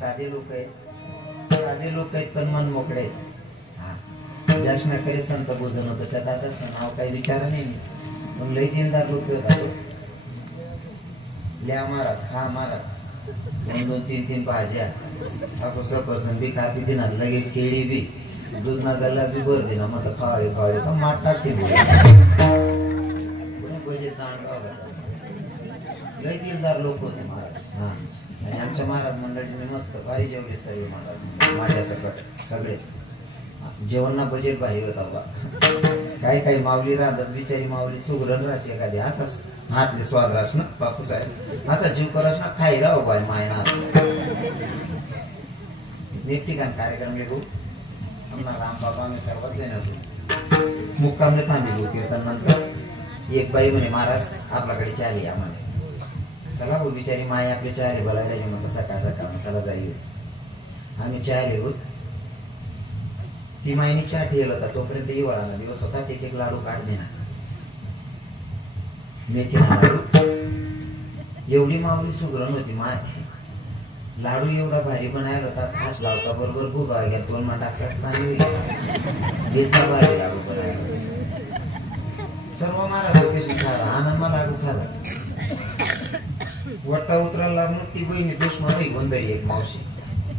साधे लोक आहेत पण मन मोकळे आहेत. जश्न करे संत भोजन होतं त्यात आता नाव काही विचारा नाही पण लई दिनदार लोक होता. लिया महाराज हा महाराज 2-2, 3-3 भाज्या ako सफरचंद बी कापी दिनात लगेच केळी बी दूध ना गल्ला बी बर दिना म्हटलं खावे का माठ टाकते लई दिलदार लोक होते महाराज. हा आणि आमच्या महाराज मंडळीने मस्त भारी जेवले सर्व महाराज माझ्या सकट सगळेच. जेवण ना बजेट भारी होता बा. काही माऊली राहतात बिचारी माऊली सुगरण राहते एखादी असा हातले स्वाद रास ना बापू साहेब असा जीव करस ना खाई राहो बाय मायना एक ठिकाण कार्यक्रम लेखू आम्हाला राम बाबा आम्ही सर्वात लेण्यातून मुक्कामने थांबली कीर्तन नंतर एक बाई म्हणे महाराज आपल्याकडे चारी आम्हाला चला भाऊ बिचारी माय आपले चारी बोलायला मग सकाळ चला जाईल. आम्ही चायले होत ती मायनी चहा ठेवला होता तोपर्यंत हिवाळाला दिवस होता. एक लाडू काढणे ना मेथी लाडू एवढी माऊली सुगरण होती माय. लाडू एवढा भारी बनायला होता हात लावता बरोबर खूप घ्या 2 मा टाकताच पाणी भारी लाडू बनायला. सर्व महाराज लोकेशन खाला आनंद लाडू खाला. वट्टा उतरायला लागून ती बहिणी दुश्मन होई कोणतरी एक मावशी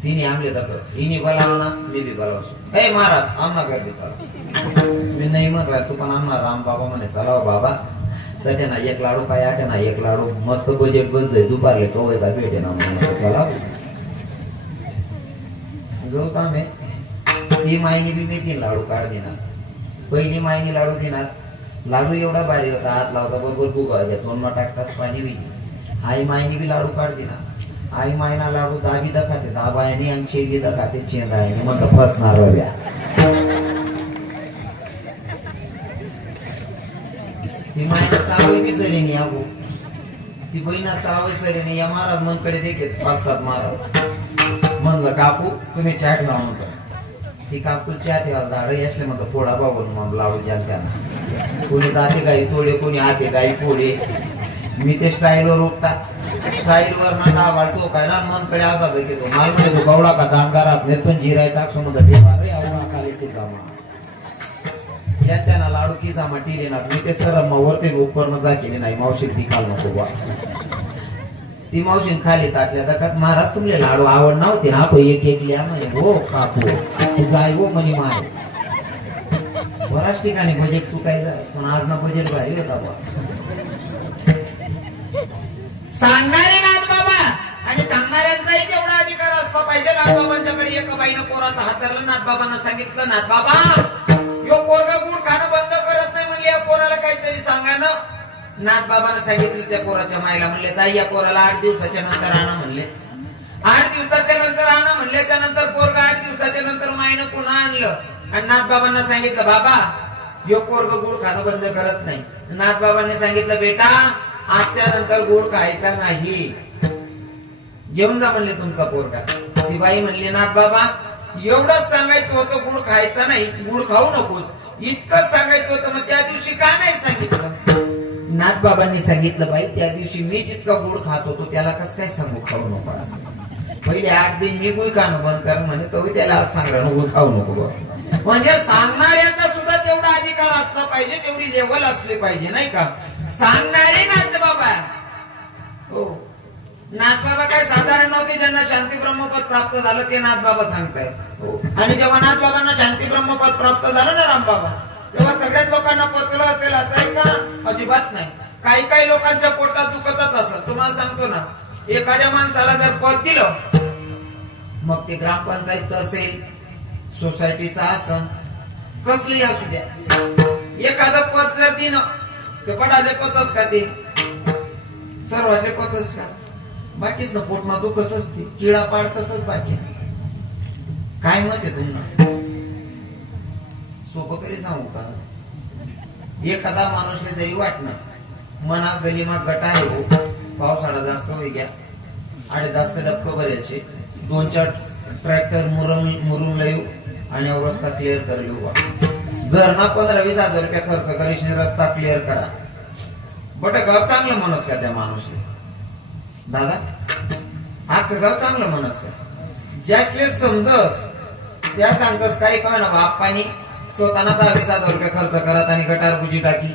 तिने आमले दाखव हिने बोलावं ना मी बी बोलावं. हे महाराज आमना गर्दी चला मी नाही म्हणला तू पण आमना राम बाबा म्हणे चला बाबा तर ना एक लाडू काय आटे ना एक लाडू मस्त बजेट बंद जाईल दुपारले तो का भेटे ना चला गौतम आहे. ही मायनी बी मी 3 लाडू काढ देणार. पहिली मायनी लाडू देणार लाडू एवढा भारी होता हात लावता बरोबर भुगा द्या 2 मा टाकताच पाणी बी. आई मायनी बी लाडू काढ देणार. आई मायना लाडू दाबी दाखाते दाबायनी आणि शेगी दाखाते चेंदायनी मग फसणार व्या. ती मायना चावई बी सरी नाही अगो ती बहिणा चावई सरी नाही. या महाराज मनकडे देखील 5-7 महाराज म्हणलं काकू तुम्ही चॅट लावून म्हणतो ती काकू चॅट ठेवायला झाड असले म्हणतो फोडा बाबून मग लाडू द्या त्यांना. कोणी दाते गाई तोडे कोणी हाते गाई फोडे. मी ते स्टाईलवर उपटा स्टाईलवर ना डाबाळ टोकायला मनकडे आजाद घेतो माल म्हणजे तो गवळा का दांडगारात नाही पण जिराय टाकतो म्हणतो या त्यांना लाडू की जामा टिले ना मी ते सर वरती उपकरण जा केले नाही मावशी ती खाल नको बा. ती मावशी खाली ताटल्या दकात महाराज तुमले लाडू आवड नव्हती ना को एक लिया म्हणे हो काकू तू जाय हो म्हणे माय. बऱ्याच ठिकाणी बजेट चुकायचं पण आज ना बजेट भारी होता बा. सांगणारे नाथबाबा आणि सांगणाऱ्यांचाही तेवढा अधिकार असला पाहिजे. नाथबाबांच्याकडे एका बाईनं पोराचा हात धरला नाथबाबांना सांगितलं नाथबाबा यो पोरगा गुड खाणं बंद करत नाही म्हणले या पोराला काहीतरी सांगा ना. नाथबाबांना सांगितलं त्या पोराच्या मायला म्हणले ताई या पोराला 8 दिवसाच्या नंतर आणा म्हणले. 8 दिवसाच्या नंतर आणा म्हणल्याच्या नंतर पोरगा 8 दिवसाच्या नंतर मायनं पुन्हा आणलं आणि नाथबाबांना सांगितलं बाबा यो पोरगा गुड खाणं बंद करत नाही. नाथबाबांनी सांगितलं बेटा आजच्या नंतर गोड खायचा नाही घेऊन जा म्हणले तुमचा पोरगा. ती बाई म्हणली नाथ बाबा एवढंच सांगायचं होतं गुड खायचा नाही गुड खाऊ नकोस इतकंच सांगायचं होतं मग त्या दिवशी का नाही सांगितलं. नाथ बाबांनी सांगितलं बाई त्या दिवशी मी जितका गुड खात होतो त्याला कसं काय सांगू खाऊ नको असं. पहिले 8 दिन मी गुळ खाणं बंद कर म्हणे तो त्याला आज सांगणार गुळ खाऊ नको. म्हणजे सांगणाऱ्याचा सुद्धा तेवढा अधिकार असला पाहिजे तेवढी लेवल असली पाहिजे नाही का. सांगणारे नाथबाबा हो नाथबाबा काय साधारण नव्हते. ज्यांना शांती ब्रह्मपद प्राप्त झालं ते नाथबाबा सांगताय. आणि जेव्हा नाथबाबांना शांती ब्रह्मपद प्राप्त झालं ना रामबाबा तेव्हा सगळ्याच लोकांना पोचलं असेल असं आहे का अजिबात नाही. काही लोकांच्या पोटात दुखतच असत. तुम्हाला सांगतो ना एखाद्या माणसाला जर पद दिलं मग ते ग्रामपंचायतचं असेल सोसायटीचं असन कसलंही असू द्या एखादं पद जर दिलं ते पडाले पचस का ते सर्वाचे पचस का बाकीच ना पोटमा दुखच असते किडा पाड तसंच बाकी. काय मत आहे तुम्हाला सोपं तरी सांगू का. एखादा माणूसले जरी वाटणं मना गलीमा गटा आहे हो पावसाळा जास्त होई घ्या आणि जास्त डबक बरेचे 2-4 ट्रॅक्टर मुरुम लयू आणि रस्ता क्लिअर कर लिहू. जर ना 15-20 हजार रुपये खर्च करीश रस्ता क्लिअर करा बट गाव चांगलं म्हणस का त्या माणूसले दादा अख्खं गाव चांगलं म्हणस का ज्यासले समजस त्या सांगतस काही कळ ना बाप्पानी स्वतःना 10,000 रुपये खर्च करत आणि गटार बुजी टाकी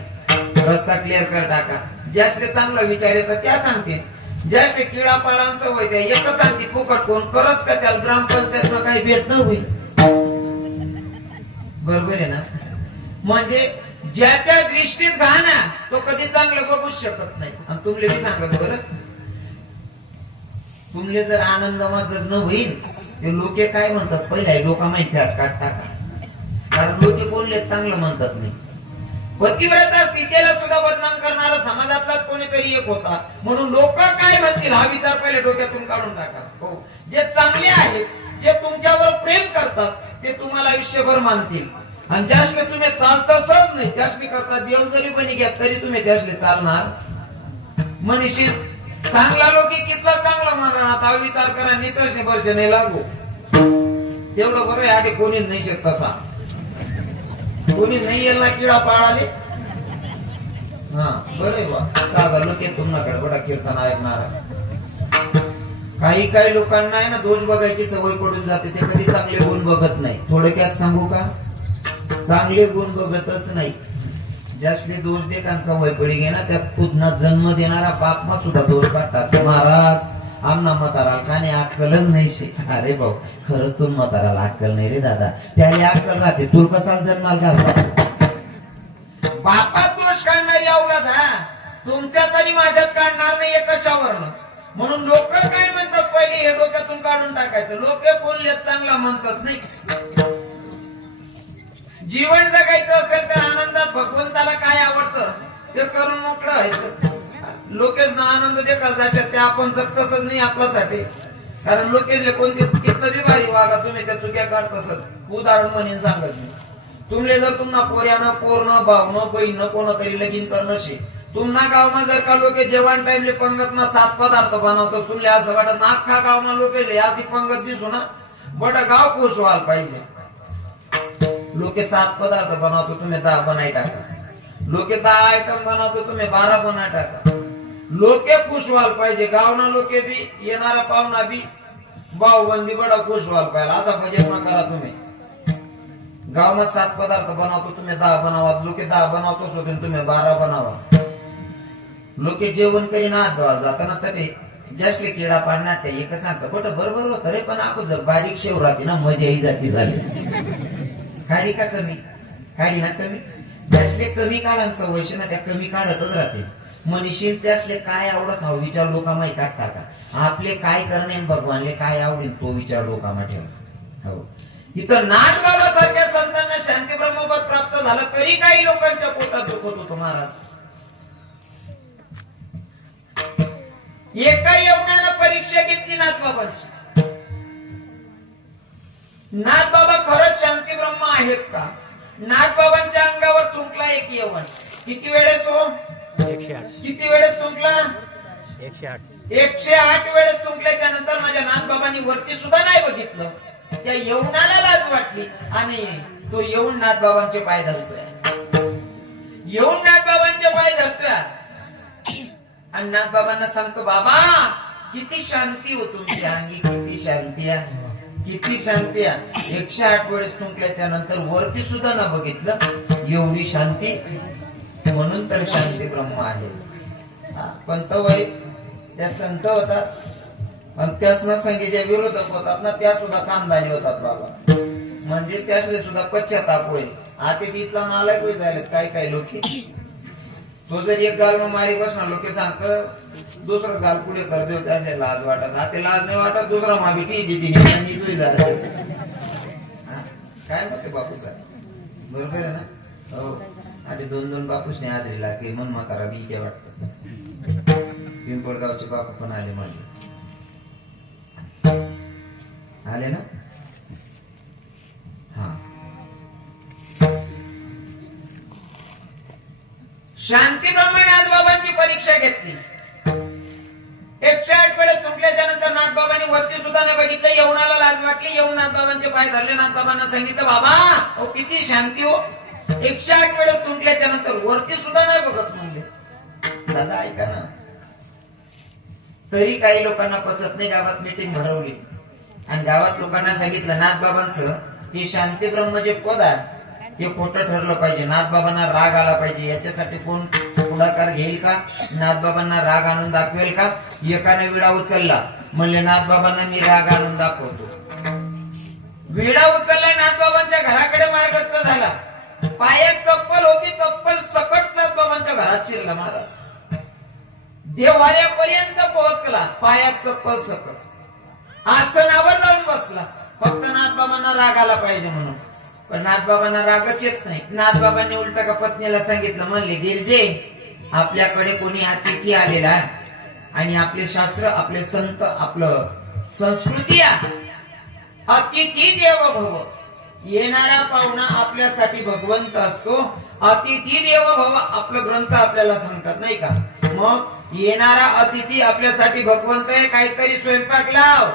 रस्ता क्लिअर कर टाका. ज्यासले चांगला विचार येतात त्या सांगते. ज्यासले किडा पाळांचं सवय त्या एकच सांगते फुकट कोण करच का त्याला ग्रामपंचायत काही भेट न होईल. बरोबर आहे ना. म्हणजे ज्याच्या दृष्टीत घाणा तो कधी चांगलं बघूच शकत नाही. आणि तुमले मी सांगत बरं तुमले जर आनंदमा जगणं होईल ते लोके काय म्हणतात पहिला डोका माहिती काट टाका. कारण लोके बोलले चांगलं म्हणतात नाही. पतिव्रता स्थितीला सुद्धा बदनाम करणारा समाजातलाच कोणीतरी एक होता. म्हणून लोक काय म्हणतील हा विचार पहिले डोक्यातून काढून टाका. हो जे चांगले आहेत जे तुमच्यावर प्रेम करतात ते तुम्हाला आयुष्यभर मानतील. आणि ज्यासले तुम्ही चालतच नाही त्यासले करता देव जरी बनी घ्या तरी तुम्ही त्यासले चालणार म्हणशील. चांगला लोक कितला चांगला म्हणणार हा विचार करा. नितसने वर्ष नाही लागू तेवढं बरं याठी कोणीच नाही शकत तसा. कोणी नाही येईल ना किडा पाळाले. हा बरे बा साधा लोक तुम्हाला गडबडा कीर्तन ऐकणार. काही लोकांना आहे ना दोष बघायची सवय पडून जाते. ते कधी चांगले गुण बघत नाही. थोडक्यात सांगू का चांगले गुण बघतच नाही. ज्यासले दोष देखान सवय पडी गे ना त्या पुन्हा जन्म देणारा बापमा सुद्धा दोष काढतात. महाराज आमना म्हाताराला काने अक्कलच नाही शे. अरे भाऊ खरंच तू म्हाताराला अक्कल नाही रे दादा. त्याला अक्कल राहते तू कसा जन्माला घालता. बापात दोष काढणारी अवलाद हा तुमच्यात आणि माझ्यात काढणार नाही कशावरनं. म्हणून लोक काय म्हणतात पहिले हे डोक्यातून काढून टाकायचं. लोक बोलले चांगला म्हणतात नाही. जीवन जगायचं असेल तर आनंदात भगवंताला काय आवडतं ते करून मोकळं व्हायचं. लोकेश ना आनंद देखाल जाशात ते आपण जगतच नाही आपल्यासाठी. कारण लोकेशले कोणते कितलं बी भारी वागा तुम्ही त्या चुक्या काढतच. उदाहरण म्हणून सांगत मी तुमले जर तुम्हाला पोऱ्यानं पोरनं भावनं बहीण कोण तरी लगीन करणं शे. तुम्हा गावमा जर का लोक जेवण टाइमले पंगत ना 7 पदार्थ बनवतो तुमले असं वाटत ना अख्खा गावमा लोक अशी पंगत दिसू ना बट गाव खुश व्हायला पाहिजे. लोके 7 पदार्थ बनवतो तुम्ही 10 बनाई टाका. लोके 10 आयटम बनवतो तुम्ही 12 बनाई टाका. लोके खुश व्हायला पाहिजे. गावना लोके बी येणारा पाहुणा बी भाऊबंदी बडा खुश व्हायला पाहिजे. असा बजेट मा करा तुम्ही. गावमा 7 पदार्थ बनवतो तुम्ही 10 बनावा. लोके 10 बनवतो सोडून तुम्ही 12 बनावा. लोके जेवण करी ना जाताना तरी जसले किडा पाडणार ते एक सांगतं बट बरोबर होतं रे. पण आपण जर बारीक शेव राहते ना मजाही जाती झाली. काढी का कमी काढी ना कमी. त्यासले कमी काढा सवयशे ना त्या कमी काढतच राहते. मनीषील त्यासले काय आवडत हा विचार लोकांना काढता का. आपले काय करणे भगवानले काय आवडेल तो विचार लोकांना ठेवा. हो इथं नाथबाबा सारख्या संतांना शांती ब्रह्मपद प्राप्त झालं तरी काही लोकांच्या पोटात दुखत होतं महाराज. एका येवण्यानं परीक्षा घेतली नाथबाबांची. नाथबाबा खरंच शांती ब्रह्म आहेत का. नाथबाबांच्या अंगावर चुंकला एक यवन. किती वेळेस हो 108. किती वेळेस चुंकला 108. 108 वेळेस तुंकल्याच्या नंतर माझ्या नाथबाबांनी वरती सुद्धा नाही बघितलं. त्या यवनाला लाज वाटली आणि तो येऊन नाथबाबांचे पाय धरतोय. येऊन नाथबाबांचे पाय धरतोय आणि नाथबाबांना सांगतो बाबा किती शांती हो तुमच्या अंगी. किती शांती आहे किती शांती आहे. 108 वेळेस तुंकल्याच्या नंतर वरती सुद्धा ना बघितलं. एवढी शांती म्हणून तर शांती ब्रह्म आहे. पण तवय त्या संत होतात आणि त्यासना संगीच्या विरोधक होतात ना त्या सुद्धा कानदानी होतात बाबा. म्हणजे त्यासले सुद्धा पश्चाताप होईल. आता तिथला नालायक होई जायला काय लोक. तो जर एक गाल मारी बसणार लोक सांगत दुसरं गाल पुढे कर देऊ त्याने लाज वाटत. आता लाज नाही वाटत दुसरा मामी ती दिदी झाला. काय म्हणते बापू साहेब बरोबर आहे ना. हो आणि 2-2 बापूसने आदरीला की मन म्हातारा बी काय वाटत. पिंपळगावचे बापू पण आले माझे आले ना. हा शांती ब्रह्म नाथबाबांची परीक्षा घेतली. 108 वेळेस तुंकल्याच्या नंतर नाथबाबांनी वरती सुद्धा नाही बघितलं. यवनाला लाज वाटली. येऊन नाथबाबांचे पाय धरले. नाथबाबांना सांगितलं बाबा हो किती शांती हो. 108 वेळेस तुंकल्याच्या नंतर वरती सुद्धा नाही बघत म्हणले. दादा ऐका ना. तरी काही लोकांना पचत नाही. गावात मीटिंग भरवली. आणि गावात लोकांना सांगितलं नाथबाबांचं हे शांती ब्रह्म जे पद आहे हे खोटं ठरलं पाहिजे, नाथबाबांना राग आला पाहिजे. याच्यासाठी कोण पुढाकार घेईल का? नाथबाबांना राग आणून दाखवेल का? एकाने विडा उचलला, म्हणले नाथबाबांना मी राग आणून दाखवतो. विडा उचलला, नाथबाबांच्या घराकडे मार्गस्थ झाला. पायात चप्पल होती, चप्पल सकट नाथबाबांच्या घरात शिरला महाराज. देवाऱ्यापर्यंत पोहोचला, पायात चप्पल सकट आसनावर जाऊन बसला. फक्त नाथबाबांना राग आला पाहिजे म्हणून. पण नाथबाबांना रागच येत नाही. नाथबाबांनी उलट का पत्नीला सांगितलं, म्हणले गिरजे आपल्याकडे कोणी अतिथी आलेला आहे आणि आपले शास्त्र, आपले संत, आपलं संस्कृती आहे, अतिथी देव भव. येणारा पाहुणा आपल्यासाठी भगवंत असतो. अतिथी देव भव आपलं ग्रंथ आपल्याला सांगतात नाही का? मग येणारा अतिथी आपल्यासाठी भगवंत आहे. काहीतरी स्वयंपाक लाव.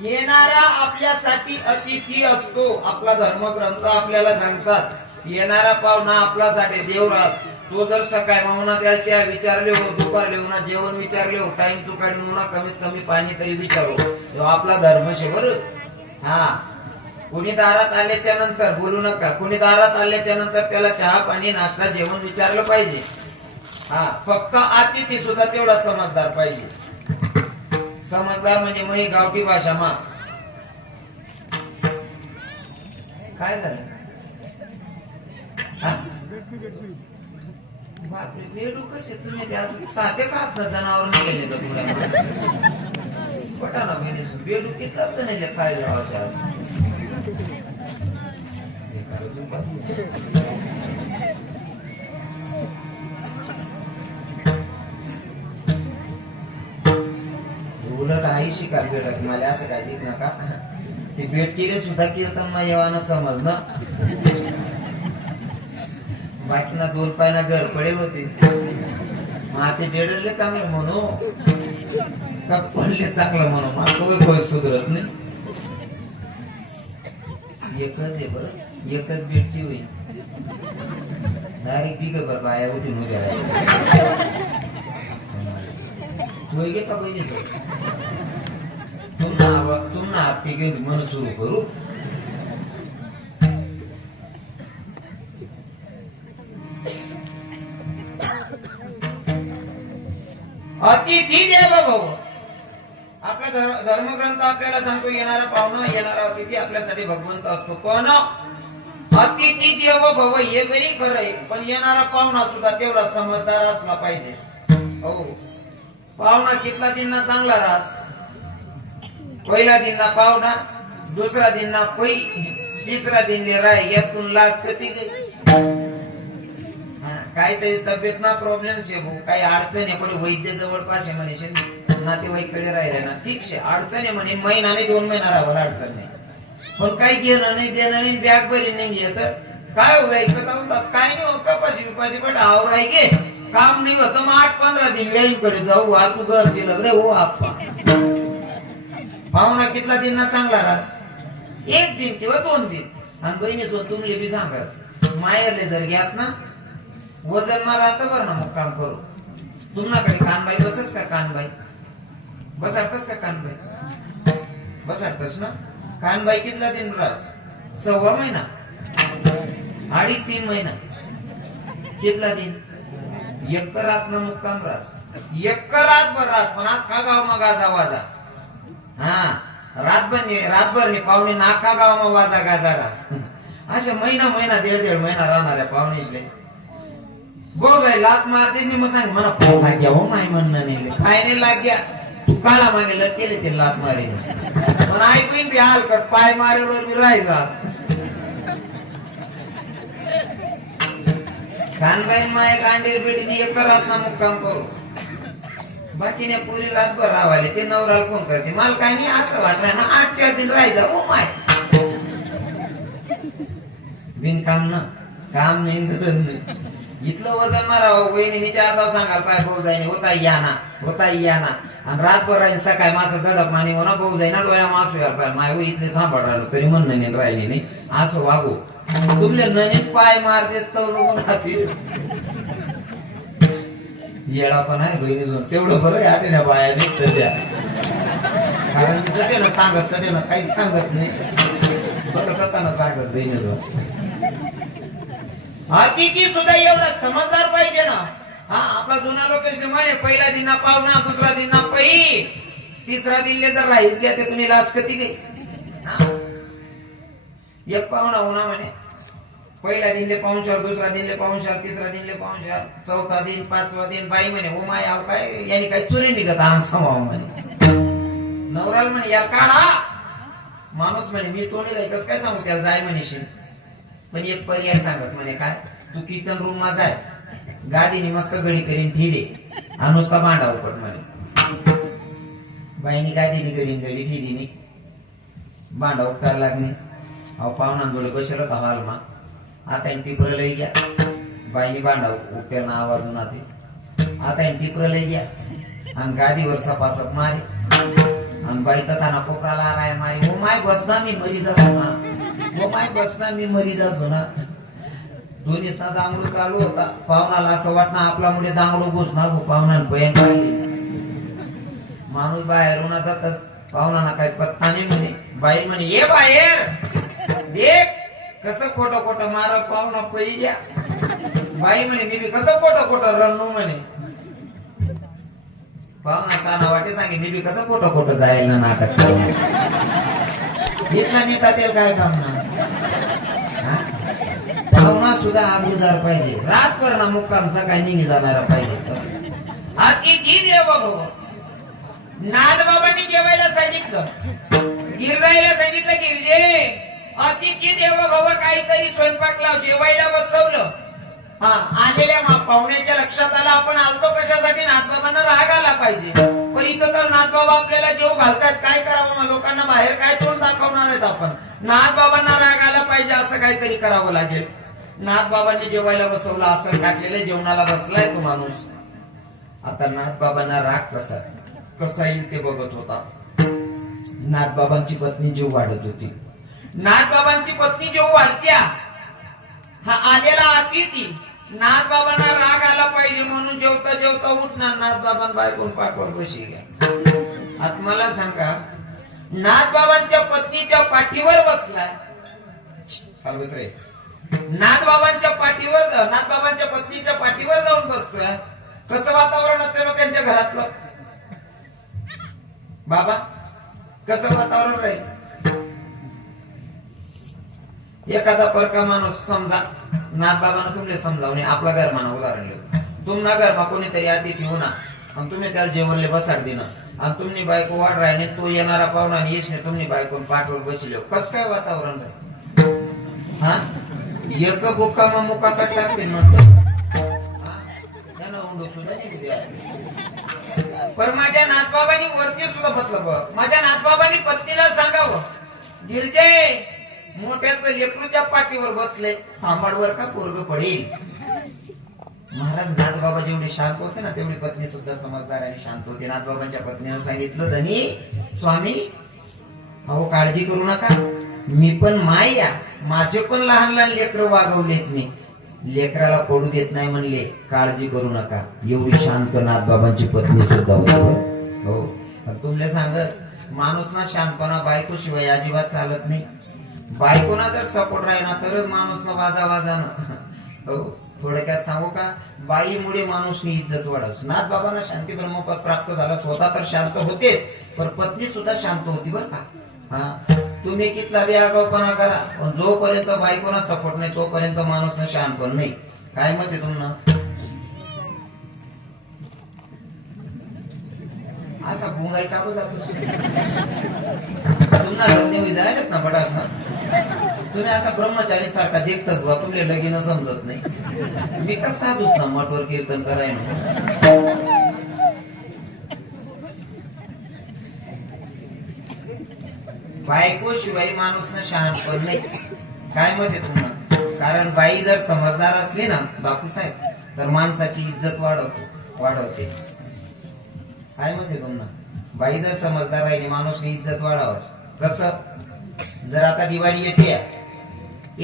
येणारा आपल्यासाठी अतिथी असतो. आपला धर्मग्रंथ आपल्याला सांगतात येणारा पाहुणा आपल्यासाठी देवराज. तो जर सकाळी मावना त्याच्या विचारले हो, दुपारले हो ना, जेवण विचारले हो, टाइम चुकाडी हो ना, कमीत कमी पाणी तरी विचारो. तेव्हा आपला धर्म शे बरोबर. हा, कुणी दारात आल्याच्या नंतर बोलू नका. कुणी दारात आल्याच्या नंतर त्याला चहा पाणी नाश्ता जेवण विचारलं पाहिजे. हा, फक्त अतिथी सुद्धा तेवढा समजदार पाहिजे. समजदार म्हणजे मग ही गावठी भाषा मा. काय झालं? बापरे, बेडू कसे तुम्ही त्या साधे पाहत ना, जनावर गेले का तुला पटा ना बेडू किती अर्थ नाही काय उलट आई शिकार भेटत मला असं काय देत नका. ते भेट केले सुद्धा कीर्तन मा येवाना समज ना. बाकीना दोन पायना घर पडेल होते. ते बेडले चांगलं म्हणू का पडले चांगलं म्हणू, मागं कोण सुधरत नाही. एकच आहे बरं, एकच भेटती होईल. डायरेक्ट पिक बर बाया उठून उद्या गे का पाहिजे तुम्हाला आपली घेऊन मन सुरू करू. अतिथी देव भव. आपला धर्मग्रंथ आपल्याला सांगतो येणारा पाहुणा, येणारा अतिथी आपल्यासाठी भगवंत असतो. पण अतिथी देव भव हे जरी खरं आहे, पण येणारा पाहुणा सुद्धा तेवढा समजदार असला पाहिजे. हो, पाहुणा कितला दिनना चांगला रास. पहिला दिनना पाहुणा, दुसरा दिनना पै, तिसरा दिनले राय. यातून लाज कधी काहीतरी तब्येत ना प्रॉब्लेम शे भाऊ, काही अडचण आहे, पण वैद्य जवळपास आहे म्हणे, नातेवाईकडे राहिले ना ठीक शे. अडचण आहे म्हणे, महिना नाही 2 महिना राहावं अडचण नाही. पण काही घेणं नाही देणं नाही, बॅग बरी नाही घेत काय हो ऐकत काय नाही हो. कपाशी विपाशी पण आवर आहे गे काम नाही होत. मग 8-15 दिन वेळीकडे जाऊ. तू घरचे लग्न हो आप्पा. पाहुणा कितला दिन ना चांगला रास, 1 दिन किंवा 2 दिन. आणि बहिणीसो तुमले बी सांगायच मायरले जर घ्यात ना वजन मा राहत बरं ना. मग काम करू तुम्हाकडे कानबाई बसस का? कानबाई बसाडतस का? कानबाई बसाडतस ना. कानबाई कितला दिन रास? 1.25 महिना, 2.5-3 महिना. कितला दिन? 1 रात ना मुक्काम रास. 1 रातभर रास. पण अख्खा गाव मग गाजा वाजा. हा, रातभर नाही पाहुणे ना, अख्खा गाव मग वाजा गाजा रास. अशा महिना 1.5 महिना राहणाऱ्या पाहुणेले गो गाय लात मारते नाही. मग सांग मला पाय लाग्या हो, माय म्हणणं नाही फायने लाग्या. तू काला मागे लटकेले ते लात मारे. पण ऐकून बी हलकट पाय मारेवर मी राहायचा. खानबाईन माय कांडी पेटीने 1 रात ना मुक्काम करू. बाकीने पुरी रातभर राहावाले. ते नवराला फोन करते मला काय नाही असं वाटलं ना 8-4 दिन राहायचा हो माय. बिनकाम ना, काम नाही गरज नाही. इथलं वजन मारावं. वहिनी 4 तास सांगाल पाय भाऊ जाईने होता या ना. आणि रातभर राहील सकाळी माझं झडप माने हो ना भाऊ जाईना डोळ्या मासू यार पाय माय इथले थांबड राहिलो तरी म्हणणं नाही राहिली नाही. असं वागू तुमले नवीन पाय मारते तर खातील येडा पण आहे बहिणी तेवढं बरं आटेल्या पाया निघत त्या. कारण ते ना सांगत ते ना काहीच सांगत नाही करताना सांगत बहिणी अतिथी सुद्धा एवढा समजदार पाहिजे ना. हा आपला जुना लोकेश म्हणे पहिला दिना पाहुणा दुसरा दिना पही तिसरा दिनले जर राहीच द्या ते तुम्ही लाच कधी गे. एक पाहुणा होणार म्हणे पहिला दिनले पाहुणचार दुसरा दिनले पाहुणचार तिसरा दिनले पाहुणचार चौथा दिन पाचवा दिन बाई म्हणे हो माय आव काय यांनी काही चुरी निघत हा समाव म्हणे. नवराल म्हणे या काढा माणूस म्हणे मी तोंडी जाय कस काय सांगू त्याला जाय म्हणेशील पण एक पर्याय सांगस म्हणे काय तू किचन रूम मा जाय गादीने मस्त गडी करीन ठिदे हा नुसता मांडा उपट म्हणे. बाईनी गादीने गडीन गडी ठिदीने भांडा उपटायला लागणे. अहो पाहुणांजोडे बसेल होता हॉल मा आता टिपर लई घ्या बाईनी भांडा उपट्यानं आवाजून आते आता टिपर लई घ्या आणि गादीवर सपासप मारे आणि बाई तर ताना कोपराला आलाय मारी हो माय बसना मी मरी जाऊ ना हो माय बसना मी मरी जाऊ ना. दोन्हीच ना दांगडू चालू होता पाहुणाला असं वाटणं आपला मुळे दांगडू घुसणार हो पाहुणा बयान काढली माणूस बाहेरून आता कस पाहुणा काही पत्ता नाही म्हणे बाई म्हणे ये बाहेर देख कसं खोटं खोटं मार पाहुणा पै द्या. बाई म्हणे मी बी कसं खोटं खोटं रणू म्हणे पाहुणा साना वाटे सांगे मी बी कसं खोटं खोटं जायला नाटक इथला नेता तेल काय काम ना. पाहुणा सुद्धा आबरूदार पाहिजे रातभर ना मुक्काम सकाळी निघी जाणारा पाहिजे. अतिथी देव बाबा नाद बाबांनी जेवायला सांगितलं गिरजायला सांगितलं गिरजे अतिथी देव बाबा काहीतरी स्वयंपाक लाव जेवायला बसवलं. हा आलेल्या पाहुण्याच्या लक्षात आलं आपण आलतो कशासाठी नाथबाबांना राग आला पाहिजे पण इथं तर नाथबाबा आपल्याला जेव घालतात काय करावं लोकांना बाहेर काय तोंड दाखवणार आहेत आपण. नाथबाबांना राग आला पाहिजे असं काहीतरी करावं लागेल. नाथबाबांनी जेवायला बसवलं असं टाकलेलं जेवणाला बसलाय तो माणूस. आता नाथबाबांना राग कसा येईल ते बघत होता. नाथबाबांची पत्नी जीव वाढत होती. नाथबाबांची पत्नी जीव वाढत्या हा आलेला अतिथी नाथबाबांना राग आला पाहिजे म्हणून जेवता जेवता उठणार नाथबाबां बायकोन पाठवर बशी घ्या. आता मला सांगा नाथबाबांच्या पत्नीच्या पाठीवर बसलाय नाथबाबांच्या पत्नीच्या पाठीवर जाऊन बसतोय. कसं वातावरण असेल त्यांच्या घरातलं बाबा कसं वातावरण राहील. एखादा परका माणूस समजा नाथबाबांना तुमले समजावणे आपला घर म्हणा उदाहरण घेऊ तुमना घरमा कोणीतरी अतिथी होणार आणि तुम्ही त्याला जेवणले बसाड देणं आणि तुम्ही बायको वाढ राहिने तो येणारा पाहुणा येश नाही तुम्ही बायको पाठवर बसले कस काय वातावरण राहील. हा एक बुक्का मग मुका कट लागतील पण माझ्या नाथबाबांनी वरती सुद्धा बसलं बघ माझ्या नाथबाबांनी पत्नीला सांगावं गिरजे मोठ्याच लेकरूच्या पाठीवर बसले सांभाळवर का पोरग पडेल. महाराज नाथबाबा जेवढे शांत होते ना तेवढी पत्नी सुद्धा समजदार आणि शांत होते. नाथबाबांच्या पत्नीने सांगितलं धनी स्वामी अहो काळजी करू नका मी पण माय या माझे पण लहान लहान लेकरं वागवलेत मी लेकराला पडू देत नाही म्हणले काळजी करू नका. एवढी शांत नाथबाबांची पत्नी सुद्धा होती. हो तुमले सांगत माणूस ना शांतपणा बायको शिवाय अजिबात चालत नाही. बायकोना जर सपोर्ट राहिला तरच माणूस ना वाजावाजानं हो थोडक्यात सांगू का बाईमुळे माणूसनी इज्जत वाढत. नाथबाबांना शांती ब्रह्मपद प्राप्त झाला स्वतः तर शांत होतेच पण पत्नी सुद्धा शांत होती बरं का. हा तुम्ही कितला बी आगाऊपणा करा पण जोपर्यंत बायकोना सपोर्ट नाही तोपर्यंत माणूस ना शांत पण नाही. काय मत आहे तुम्हाला असा भुंगाई टाकू जातो तुम्हाला लग्न जायलाच ना बडास ना तुम्ही असा ब्रह्मचारी सारखा देखतच बा तुमले लगीन समजत नाही. मी कस साधूच ना मठवर कीर्तन करायला बायको शिवाय माणूस ना शांत पण नाही. काय मत आहे तुम्हाला कारण बाई जर समजदार असली ना बापूसाहेब तर माणसाची इज्जत वाढवते. काय मत आहे तुम्हाला बाई जर समजदार राहिली माणूसने इज्जत वाढावं. कसं जर आता दिवाळी येते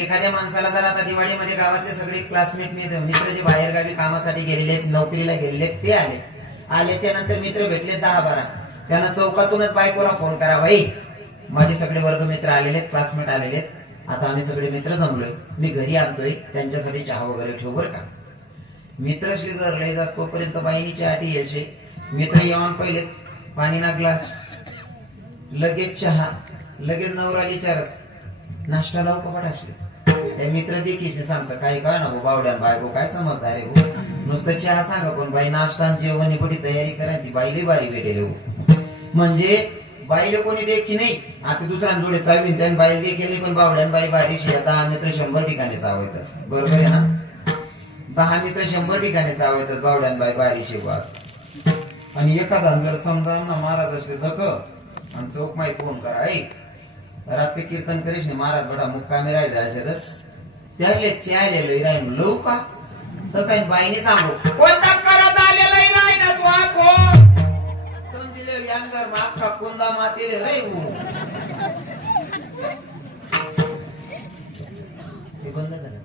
एखाद्या माणसाला जर आता दिवाळीमध्ये गावातले सगळे क्लासमेट मित्र जे बाहेर गावी कामासाठी गेलेले नोकरीला गेलेले ते आल्याच्या नंतर मित्र भेटले 10-12 त्यानं चौकातूनच बायकोला फोन करा, बाई माझे सगळे वर्गमित्र आलेले आहेत, क्लासमेट आलेले आहेत, आता आम्ही सगळे मित्र जमलोय, मी घरी आणतोय, त्यांच्यासाठी चहा वगैरे ठेव बर का. मित्र श्री घर लय जास्त तोपर्यंत बाईनी चहाटी यायचे. मित्र येऊन पहिले पाणी ना ग्लास, लगेच चहा, लगेच नवराली चारस, नाश्ता लाव कपाट असले. त्या मित्र देखील सांगता काय काय ना भाऊ बावड्या बायको काय समजदार आहे भाऊ, नुसतं चहा सांगा पण बाई नाश्ता जेवण बडी तयारी करायची, बाईले बारी भेटेल. म्हणजे बाईले कोणी देखी नाही. आता दुसऱ्यांजोडे चावीन त्याने बाई देखील पण बावड्यान बाई बारीशी 10 मित्र 100 ठिकाणी चावतात, बरोबर आहे ना. 10 मित्र 100 ठिकाणी चावतात बावड्यान बाई बारीशी वास. आणि एखादा जर समजा ना महाराज असले दक आणि चौक माई फोन करा, ऐक रात्री कीर्तन करीश नाही महाराज बडा मुक्कामी राहायचा असेलच त्यावेळे चॅलेलं राहीन लव का तर काही बाईने सांगू कोणता करत आलेला राही ना तू आखो समजले यांगर मागचा कोंदा मातेले रे ते बंद झालं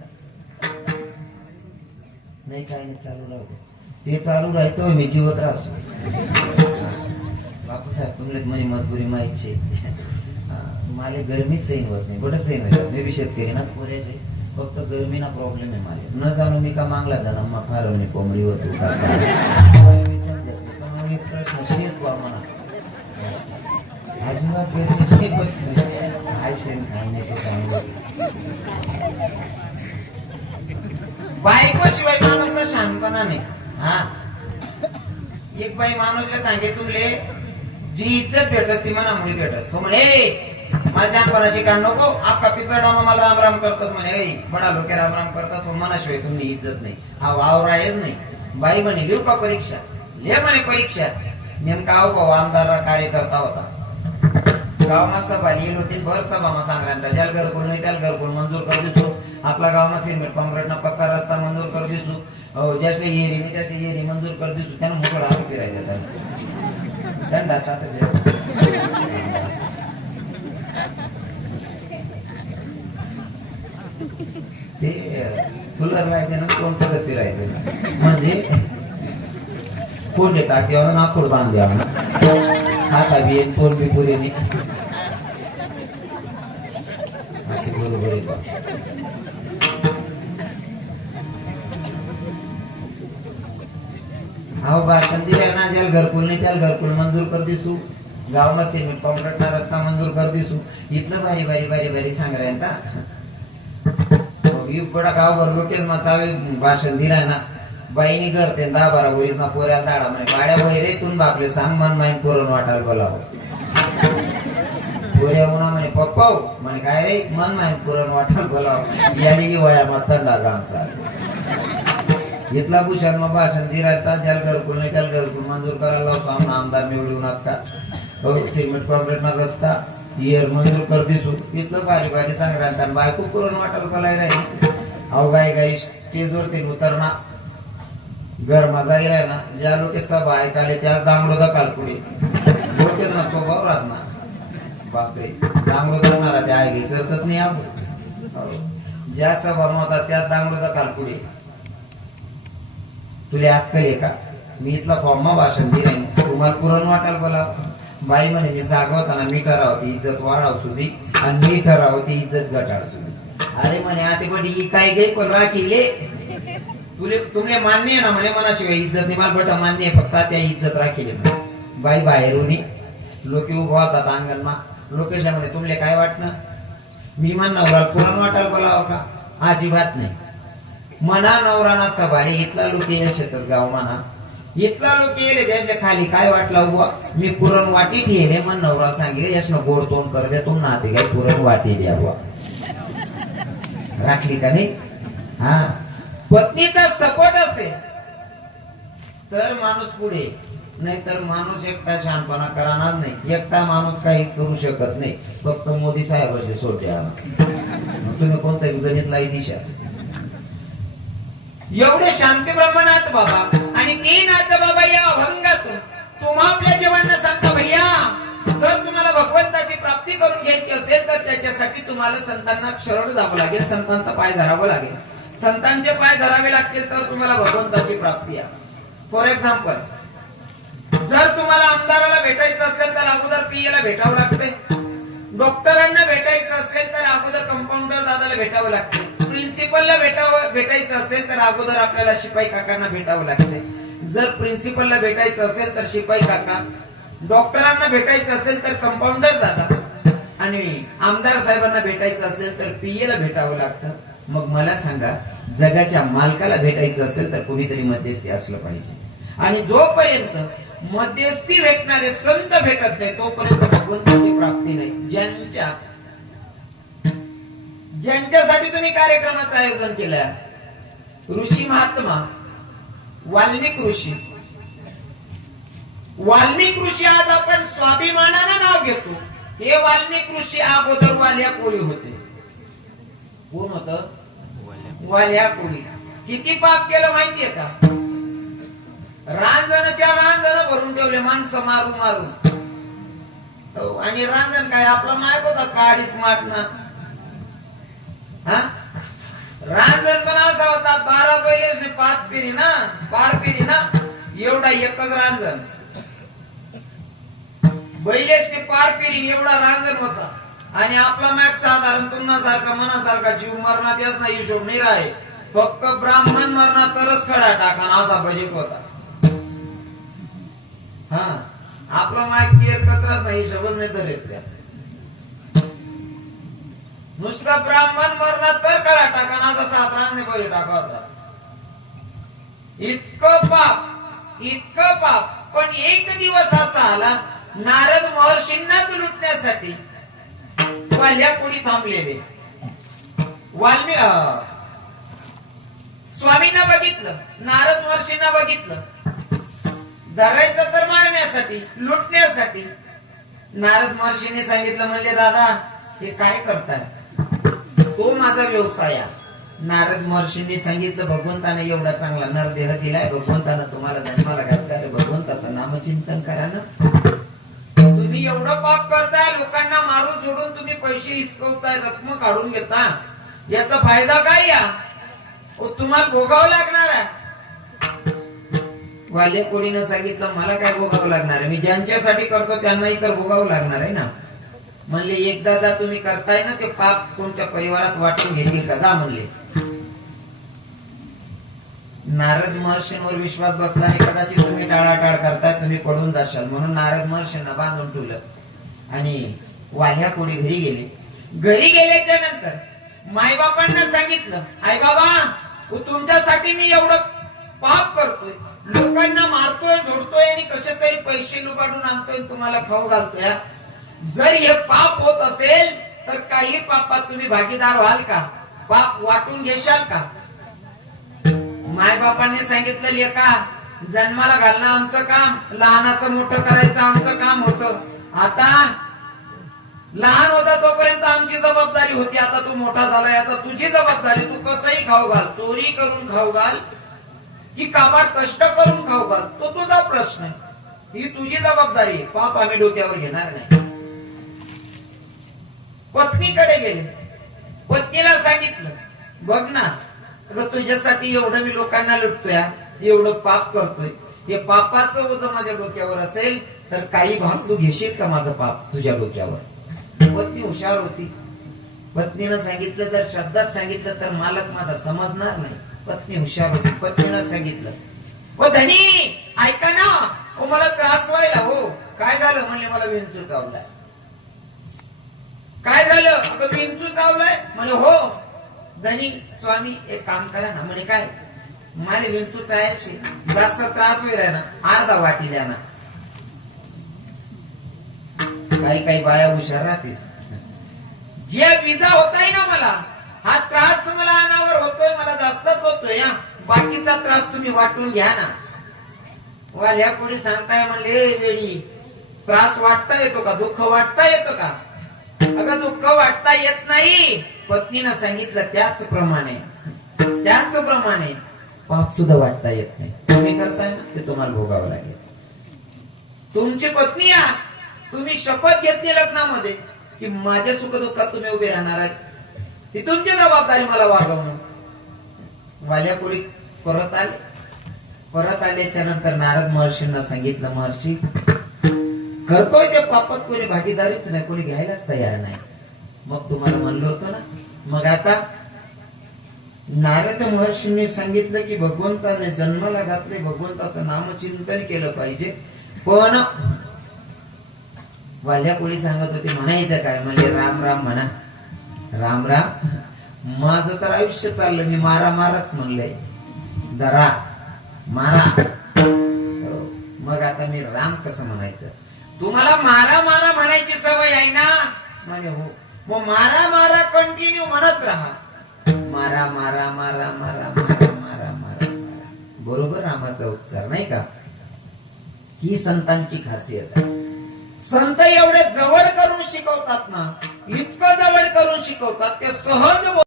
नाही काही नाही चालू राहतो ते चालू राहतो मी जीवत राहतो. बापूसाहेब तुमले म्हणे मजबुरी माहिती मला गरमी सैन होत नाही बट सैन होईल मी बी शेतकरी नाच पोऱ्याचे फक्त गरमी ना प्रॉब्लेम आहे मला न जाणू मी का मागला जाणार मग फार कोंबडी होतो प्रश्न शेत बा म्हणा अजिबात गरमी काय शेण खाण्याचे सांगत बायको शिवाय माणूस शांतपणा नाही. हा एक बाई माणूसला सांगे तुमले जी इज्जत भेटस ती मनामुळे भेटस तो म्हणे माझ्या शहाणपणाशी काढ नको आपका पिचडा मला राम राम करतस म्हणे बडा लोक राम राम करतस पण मनाशिवाय तुम्ही इज्जत नाही हा वावर आहेच नाही. बाई म्हणे लिहू का परीक्षा लिह म्हणे परीक्षा नेमका आव भाऊ आमदार कार्यकर्ता होता गावमा सभा लिहिल होती भर सभामा सांगण्याचा ज्याला घरकुल नाही त्याला घरकुल मंजूर कर दिसू आपला गावमा सिमेंट कॉन्क्रीटना पक्का रस्ता मंजूर कर दिसू ज्याचे येरी नाही त्याची येरी मंजूर कर दिसू त्यानं मोकळा हात फिरायचा त्यांचा दंडाचा ते फुलर राहायचे ना कोण पद्धत फिरायचं म्हणजे कोंडे टाक्यावर नाकोड बांधल्यावर खाता बी एक पोर बी पुरीने बरोबर अहो भाषण दिल्या ना ज्याला घरकुल नाही त्याला घरकुल मंजूर कर दिसू गावमा सिमेंट कॉन्क्रीटना रस्ता मंजूर कर दिसू इथलं भारी भारी भारी भारी सांगरायता बडा गावभर लोकेच चावे भाषण दिलाय ना बाईनी करते 10-12 गोरीस ना पोऱ्याला दाडा म्हणे बाड्या वैरेतून बापले सांग मन माहीत पोरण वाटायला बोलावं पोऱ्या उन्हा म्हणे पप्पा म्हणे काय रे मन माहीत पोरण वाटायला बोलावं याने की वया मग थंडा गामचा इथला भूषण मग भाषण दिरायता ज्याला घरकुल नाही त्याला घरकुल मंजूर करायला लावतो आमदार निवडून का सिमेंट कॉन्क्रीटना रस्ता येर मंजूर कर दिसू इथलं भारी भारी सांगणार बायको पुरण वाटायला बोलाय राहील अहो गाय गाई स्टेजवरती उतरणा घरमा जाई राह ना ज्या लोक सभा ऐकाले त्या दांगडोदा कालपुढे लोकांना स्वभाव राहणार बापरे दांगडो धरणारा त्या आई करतच नाही आपण ज्या सभा होता त्या दांगडोदा कालपुढे तुला अक्कल आहे का मी इथला फॉर्मा भाषण दिलं तुम्हाला पुरण वाटायला बोला बाई म्हणे मी जागा होताना मी करावं ती इज्जत वाढाव सुधी आणि मी करावं ती इज्जत घटाळ सुधी अरे म्हणे आता बडी ही काय गे पण राखीले तुमले मान्य आहे ना म्हणे मनाशिवाय इज्जत नाही मला बट मान्य आहे फक्त त्या इज्जत राखीले बाई बाहेरून लोक उभा होतात अंगणमा लोकेशा म्हणे तुमले काय वाटणं मी म्हण नवरा पुरण वाटायला बोलावं का अजिबात नाही मना नवराना सभारी इथला लोक येतच गाव म्हणा इथला लोक येले त्याच्या खाली काय वाटला उभा मी पुरण वाटी ठेवले मन नवरा सांगे यशनं गोड तोंड कर दे तुम नाते काय पुरण वाटी द्या बुवा राखली का नाही. हा पत्नीचा सपोर्ट असेल तर माणूस पुढे नाही तर माणूस एकटा शहाणपणा करणार नाही. एकटा माणूस काहीच करू शकत नाही फक्त मोदी साहेबांचे सोडते तुम्ही कोणत्या गणितलाही दिशा एवढे शांती ब्रह्मनाथ बाबा आणि ते नाथ बाबा या अभंगातून तुम्हा आपल्या जीवांना सांगता भैया जर तुम्हाला भगवंताची प्राप्ती करून घ्यायची असेल तर त्याच्यासाठी तुम्हाला संतांना शरण जावं लागेल संतांचा पाय धरावं लागेल संतांचे पाय धरावे लागतील तर तुम्हाला भगवंताची प्राप्ती आहे. फॉर एक्झाम्पल जर तुम्हाला आमदाराला भेटायचं असेल तर अगोदर पीएला भेटावं लागते, डॉक्टरांना भेटायचं असेल तर अगोदर कंपाऊंडर दादाला भेटावं लागते, प्रिन्सिपलला भेटायचं असेल तर अगोदर आपल्याला शिपाई काकांना भेटावं लागते. जर प्रिन्सिपलला भेटायचं असेल तर शिपाई काका, डॉक्टरांना भेटायचं असेल तर कंपाऊंडर दादा, आणि आमदार साहेबांना भेटायचं असेल तर पीएला भेटावं लागतं. मग मला सांगा, जगाच्या मालकाला भेटायचं असेल तर कोणीतरी मध्यस्थी असलं पाहिजे. आणि जोपर्यंत मध्यस्थी भेटणारे संत भेटत नाही तोपर्यंत भगवंताची प्राप्ती नाही. ज्यांच्यासाठी तुम्ही कार्यक्रमाचं आयोजन केलं, ऋषी महात्मा वाल्मिक ऋषी, आज आपण स्वाभिमानानं नाव घेतो. हे वाल्मिक ऋषी अगोदर वाल्या कोळी होते. कोण होत? वाल्या कोळी. किती पाप केलं माहितीये का? रांजणच्या रांजण भरून ठेवले माणसं मारून मारून. आणि रांजण काय आपला मायक होता काडीच माटना. रांजण पण असा होता 12 बैलेस 5 फेरी ना, 12 फेरी ना, एवढा एकच रांजण. बैलेसने पार केली एवढा रांजण होता. आणि आपला मॅक साधारण तुम्हासारखा मनासारखा जीव मरणात याच नाही, हिशोब नाही राहे. फक्त ब्राह्मण मरणात तरच खडा टाका असा बजेट होता. आपला मायक केअर कचराच नाही, हिशोबच नाही तर येत त्या. नुसता ब्राह्मण मरणात तर खडा टाका असा साधारण बळी टाका होता. इतकं पाप. पण एक दिवस असा आला, नारद महर्षींना लुटण्यासाठी वाल्या कोणी थांबलेले. स्वामींना बघितलं, नारद महर्षींना बघितलं. धरायचं तर मारण्यासाठी, लुटण्यासाठी. नारद महर्षीने सांगितलं, म्हणले दादा हे काय करताय? तो माझा व्यवसाय आहे. नारद महर्षींनी सांगितलं, भगवंताने एवढा चांगला नरदेह दिलाय, भगवंतानं तुम्हाला जन्माला घातलाय, भगवंताचं नामचिंतन करा ना. तुम्ही एवढं पाप करताय, लोकांना मारून सोडून तुम्ही पैसे हिसकवताय, रक्कम काढून घेता, याचा फायदा काय? या तुम्हाला भोगावं लागणार आहे. वाल्या कोणीनं सांगितलं, मला काय भोगावं लागणार आहे? मी ज्यांच्यासाठी करतो त्यांनाही तर भोगावं लागणार आहे ना. म्हणले एकदा जा तुम्ही करताय ना ते पाप, तुमच्या परिवारात वाटून घेतील का? जा म्हणले. नारद महर्षींवर विश्वास बसला आणि कदाचित तुम्ही टाळाटाळ करताय, तुम्ही पडून जाशाल म्हणून नारद महर्षींना बांधून ठेवलं. आणि वाल्या कोणी घरी गेले. घरी गेल्याच्या नंतर मायबापांना सांगितलं, आई बाबा तुमच्यासाठी मी एवढं पाप करतोय, लोकांना मारतोय, झोडतोय आणि कसे तरी पैसे लुबाडून आणतोय, तुम्हाला खाऊ घालतोय. जर हे पाप होत असेल तर काही पापात तुम्ही भागीदार व्हाल का? पाप वाटून घेशाल का? मायबापांनी सांगितलं, लेका जन्माला घालणं आमचं काम, लहानाचं मोठं करायचं आमचं काम होतं. आता लहान होता तोपर्यंत आमची जबाबदारी होती, आता तू मोठा झालाय, आता तुझी जबाबदारी. तू कसंही खाऊ घाल, चोरी करून खाऊ घाल की काबाड कष्ट करून खाऊ घाल, तो तुझा प्रश्न आहे, ही तुझी जबाबदारी आहे. पाप आम्ही डोक्यावर घेणार नाही. पत्नीकडे गेले. पत्नीला सांगितलं, बघ ना तुझ्यासाठी एवढं मी लोकांना लुटतोय, एवढं पाप करतोय, हे पापाचं ओझं माझ्या डोक्यावर असेल तर काही भाग तू घेशील का माझं पाप तुझ्या डोक्यावर? पत्नी हुशार होती. पत्नीनं सांगितलं, जर शब्दात सांगितलं तर मालक माझा समजणार नाही. पत्नी हुशार होती. पत्नीनं सांगितलं, ओ धनी ऐका ना, ओ मला त्रास व्हायला. हो काय झालं? म्हणले मला विंचू चावलाय. काय झालं? अगं विंचू चावलाय. म्हणे हो. धनी स्वामी एक काम करा ना. म्हणे काय? मला विंचू चायशी जास्त त्रास होईल ना, अर्धा वाटी द्या ना. काही काही बाया हुशार राहतेस. जे विजा होताय ना, मला हा त्रास मला अनावर होतोय, मला जास्तच होतोय, बाकीचा त्रास तुम्ही वाटून घ्या ना. वाल्या पुढे सांगताय म्हणले, वेळी त्रास वाटता येतो का? दुःख वाटता येतं का? अगं दुःख वाटता येत नाही. पत्नीनं सांगितलं, त्याचप्रमाणे पाप सुद्धा वाटता येत नाही. तुम्ही करताय ना ते तुम्हाला भोगावं लागेल. तुमची पत्नी या, तुम्ही शपथ घेतली लग्नामध्ये की माझ्या सुखदुःखात तुम्ही उभे राहणार आहेत, ही तुमची जबाबदारी मला वागवणं. वाल्या पुढे परत आले. परत आल्याच्या नंतर नारद महर्षींना सांगितलं, महर्षी करतोय ते पापात कोणी भागीदारीच नाही, कोणी घ्यायलाच तयार नाही. मग तुम्हाला म्हणलं होतं ना. मग आता नारद महर्षींनी सांगितलं की भगवंताने जन्माला घातले, भगवंताचं नामचिंतन केलं पाहिजे. पण वाल्या कोळी सांगत होते, म्हणायचं काय? म्हणजे राम राम म्हणा. राम राम माझं तर आयुष्य चाललं, मी मारा माराच म्हणलंय, जरा मारा. मग आता मी राम कसं म्हणायचं? तुम्हाला मारा मारा म्हणायची सवय आहे ना? म्हणे हो. मग मारा मारा कंटिन्यू म्हणत राहा. मारा मारा मारा मारा मारा मारा मारा मारा. बरोबर रामाचा उच्चार नाही का? ही संतांची खासियत आहे. संत एवढे जवळ करून शिकवतात ना, इतकं जवळ करून शिकवतात, ते सहज